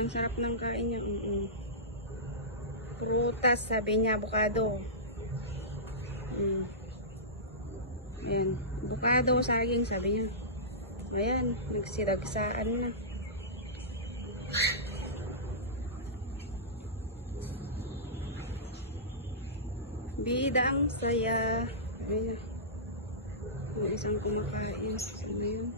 Ayan, sarap ng kain niya. Prutas, sabi niya, avocado. Ayan, avocado, saging, sabi niya. Ayan, nagsiragsaan na. Bida ang saya. Sabi niya. Yung isang kumakain. Sabi yun.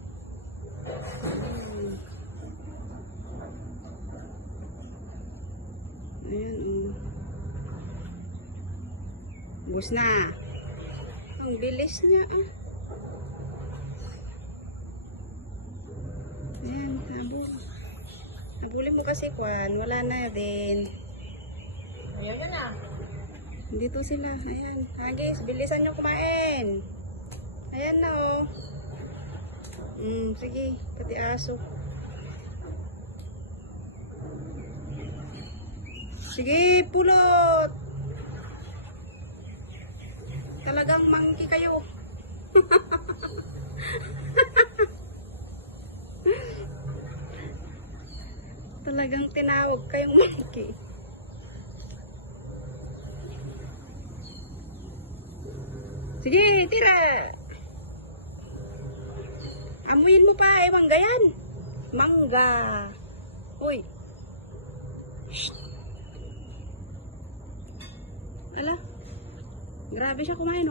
Ayan, Bus na. Ang bilis niya, Ayan, habol. Habulin mo kasi, Kwan. Wala na din. Ayan ka na. Dito sila. Ayan. Hagis, bilisan nyo kumain. Ayan na, sige. Pati aso. Sige, pulot. Talagang monkey kayo. Talagang tinawag kayong monkey. Sige, tira. Amuin mo pa, mangga yan. Mangga. Uy. Shh. Ala. Grabe siya kumain,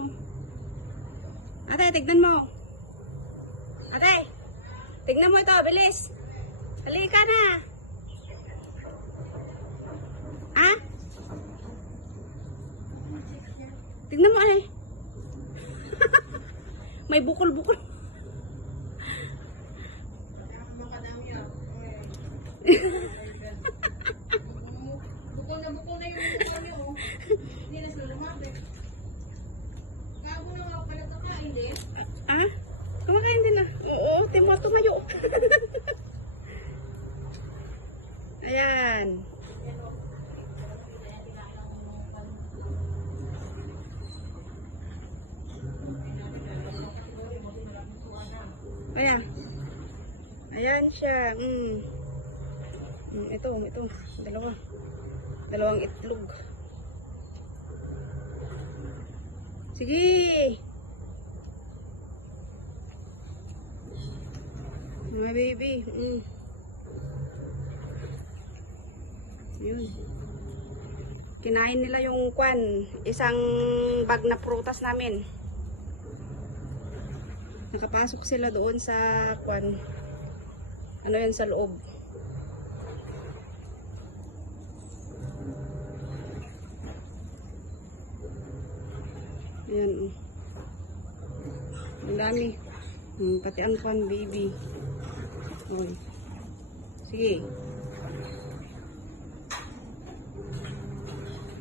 Ate, tignan mo. Ate, tignan mo ito, bilis. Halika na. Ha? Tignan mo, May bukol-bukol. Bukol na yung mukha niyo. Hindi na sila lumapit. Gago na nga pala kakain din. Kumakain din Oo, tumayo. Ayan. Ayan. Ayan siya. Ito. Dalawang itlog. Sige. Mga baby. Yun. Kinain nila yung isang bag na prutas namin. Nakapasok sila doon sa ano yun sa loob. Ayan, ang dami. Pati ang baby. Sige.